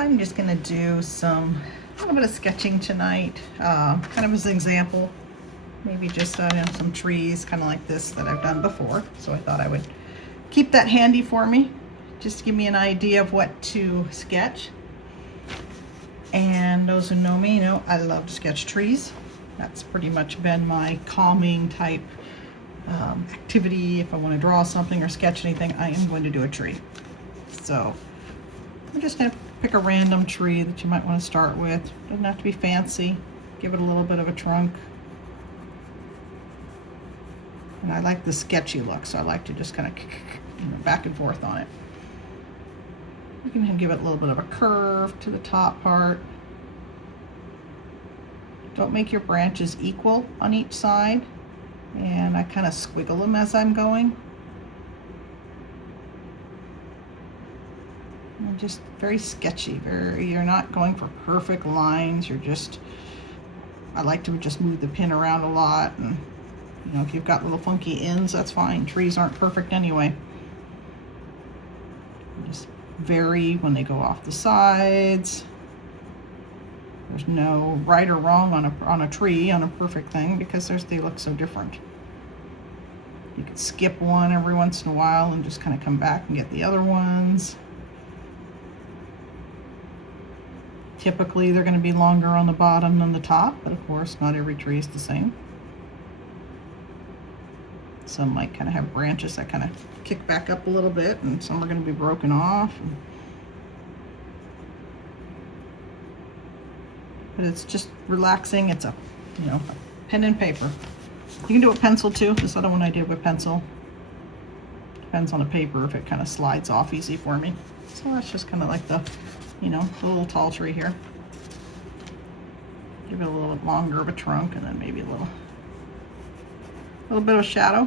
I'm just gonna do a little bit of sketching tonight, kind of as an example. Maybe just some trees, kind of like this that I've done before. So I thought I would keep that handy for me, just to give me an idea of what to sketch. And those who know me, know I love to sketch trees. That's pretty much been my calming type activity. If I want to draw something or sketch anything, I am going to do a tree. So I'm just going to pick a random tree that you might want to start with. Doesn't have to be fancy. Give it a little bit of a trunk. And I like the sketchy look, so I like to just kind of back and forth on it. You can give it a little bit of a curve to the top part. Don't make your branches equal on each side. And I kind of squiggle them as I'm going. And just very sketchy, you're not going for perfect lines, I like to just move the pin around a lot, and if you've got little funky ends, that's fine. Trees aren't perfect anyway. Just vary when they go off the sides. There's no right or wrong on a tree, on a perfect thing, because they look so different. You could skip one every once in a while and just kind of come back and get the other ones. Typically, they're going to be longer on the bottom than the top, but of course, not every tree is the same. Some might kind of have branches that kind of kick back up a little bit, and some are going to be broken off. But it's just relaxing. It's a pen and paper. You can do a pencil too. This other one I did with pencil. Depends on the paper if it kind of slides off easy for me. So that's just kind of like the little tall tree here. Give it a little bit longer of a trunk, and then maybe a little bit of shadow.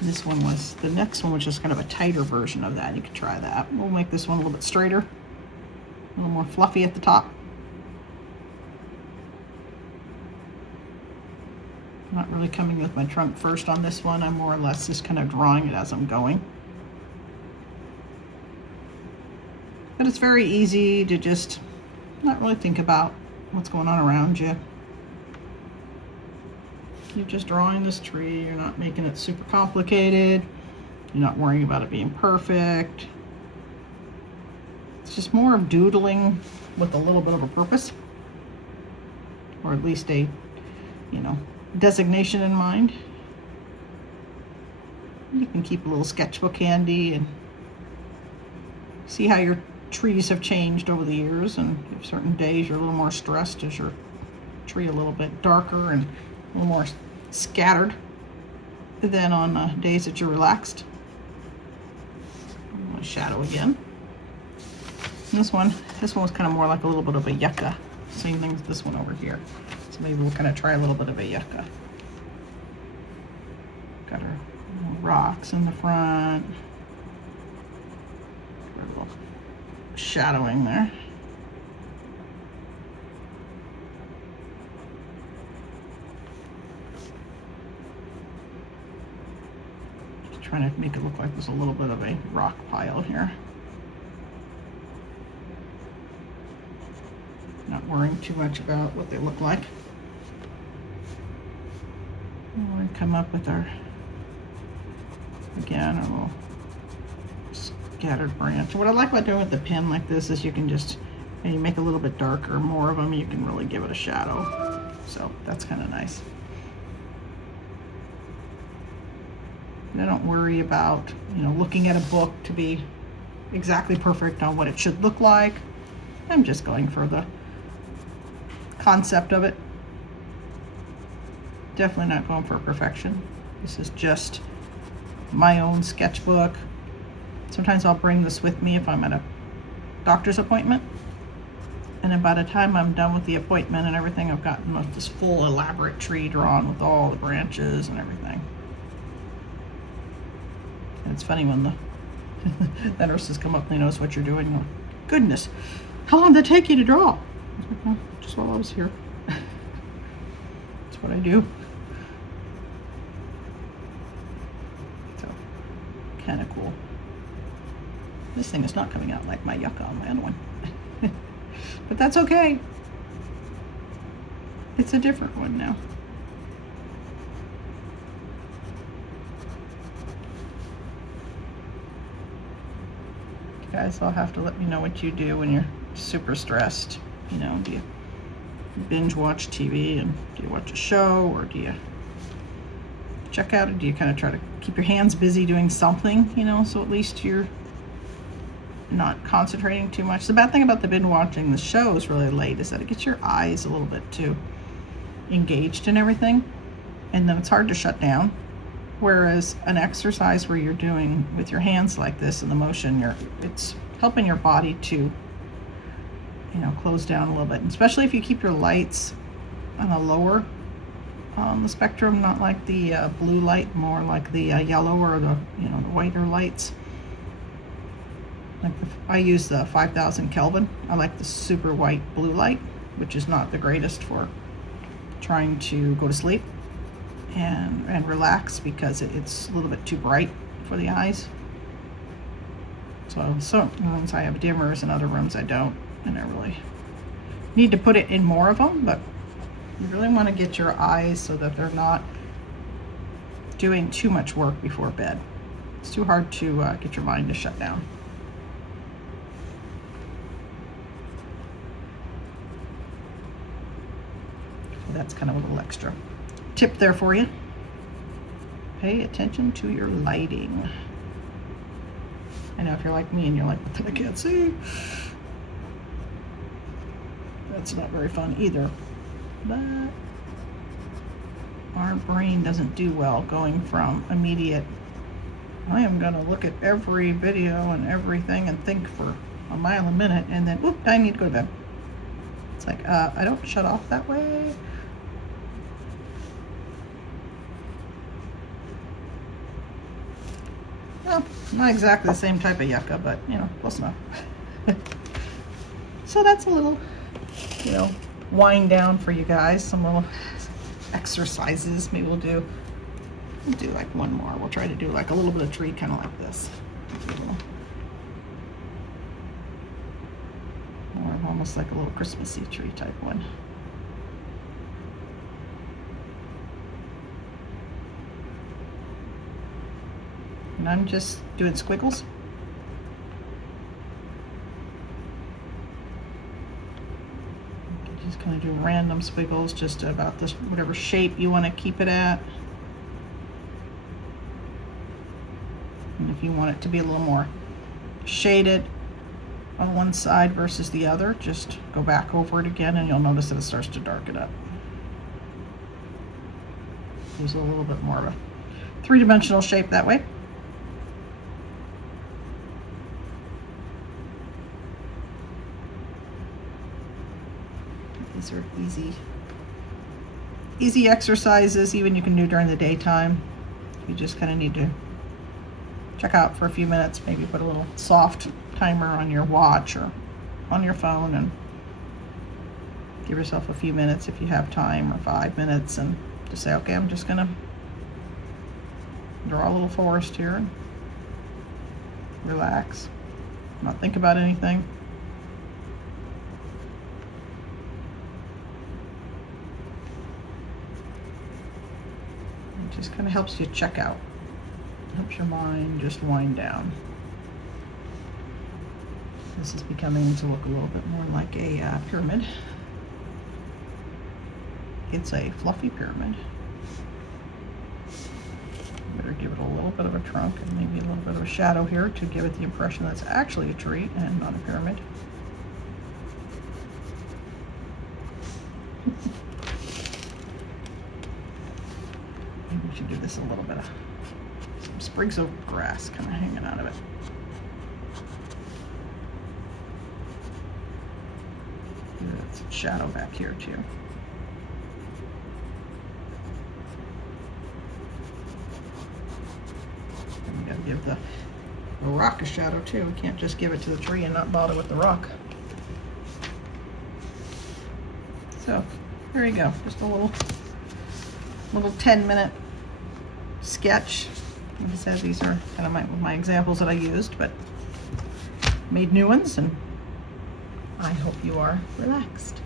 The next one was just kind of a tighter version of that. You could try that. We'll make this one a little bit straighter, a little more fluffy at the top. Not really coming with my trunk first on this one. I'm more or less just kind of drawing it as I'm going. But it's very easy to just not really think about what's going on around you. You're just drawing this tree. You're not making it super complicated. You're not worrying about it being perfect. It's just more of doodling with a little bit of a purpose, or at least a designation in mind. You can keep a little sketchbook handy and see how your trees have changed over the years, and if certain days you're a little more stressed, is your tree a little bit darker and a little more scattered than on days that you're relaxed. I'm going to shadow again. And this one was kind of more like a little bit of a yucca. Same thing as this one over here. So maybe we'll kind of try a little bit of a yucca. Got our rocks in the front. A little shadowing there. Just trying to make it look like there's a little bit of a rock pile here. Not worrying too much about what they look like. We'll come up with our little scattered branch. What I like about doing with the pen like this is you can just, you make a little bit darker, more of them, you can really give it a shadow. So that's kind of nice. And I don't worry about, looking at a book to be exactly perfect on what it should look like. I'm just going for the concept of it. Definitely not going for perfection. This is just my own sketchbook. Sometimes I'll bring this with me if I'm at a doctor's appointment, and then by the time I'm done with the appointment and everything, I've gotten this full elaborate tree drawn with all the branches and everything. And it's funny when the nurses come up and they notice what you're doing. Like, goodness, how long did it take you to draw? I was like, well, just while I was here. That's what I do. So kind of cool. This thing is not coming out like my yucca on my other one. But that's okay. It's a different one now. You guys all have to let me know what you do when you're super stressed. You know, do you binge watch TV, and do you watch a show, or do you check out, or do you kind of try to keep your hands busy doing something, you know, so at least you're not concentrating too much. The bad thing about the binge watching the shows really late is that it gets your eyes a little bit too engaged in everything, and then it's hard to shut down. Whereas an exercise where you're doing with your hands like this and the motion, it's helping your body to, you know, close down a little bit. And especially if you keep your lights on a lower on the spectrum, not like the blue light, more like the yellow or the, you know, the whiter lights. Like I use the 5000 Kelvin. I like the super white blue light, which is not the greatest for trying to go to sleep and relax, because it's a little bit too bright for the eyes. So some rooms I have dimmers, and other rooms I don't, and I really need to put it in more of them. But you really want to get your eyes so that they're not doing too much work before bed. It's too hard to get your mind to shut down. So that's kind of a little extra tip there for you. Pay attention to your lighting. I know if you're like me and you're like, I can't see. That's not very fun either. But our brain doesn't do well going from immediate, I am going to look at every video and everything and think for a mile a minute, and then, whoop, I need to go to bed. It's like, I don't shut off that way. Well, not exactly the same type of yucca, but, you know, close enough. So that's a little, you know, wind down for you guys. Some little exercises. Maybe we'll do like one more. We'll try to do like a little bit of tree, kind of like this. Or almost like a little Christmassy tree type one. And I'm just doing squiggles. Just kind of do random squiggles, just about this, whatever shape you want to keep it at. And if you want it to be a little more shaded on one side versus the other, just go back over it again, and you'll notice that it starts to darken up. Gives it a little bit more of a three-dimensional shape that way. These are easy exercises, even you can do during the daytime. You just kind of need to check out for a few minutes, maybe put a little soft timer on your watch or on your phone, and give yourself a few minutes if you have time, or 5 minutes, and just say, okay, I'm just gonna draw a little forest here and relax, not think about anything. It just kind of helps you check out. Helps your mind just wind down. This is becoming to look a little bit more like a pyramid. It's a fluffy pyramid. Better give it a little bit of a trunk and maybe a little bit of a shadow here to give it the impression that it's actually a tree and not a pyramid. Maybe we should do this a little bit of some sprigs of grass kind of hanging out of it. There's a shadow back here too. And we gotta give the rock a shadow too. We can't just give it to the tree and not bother with the rock. So there you go, just a little 10-minute sketch Like I said, these are kind of my examples that I used, but made new ones, and I hope you are relaxed.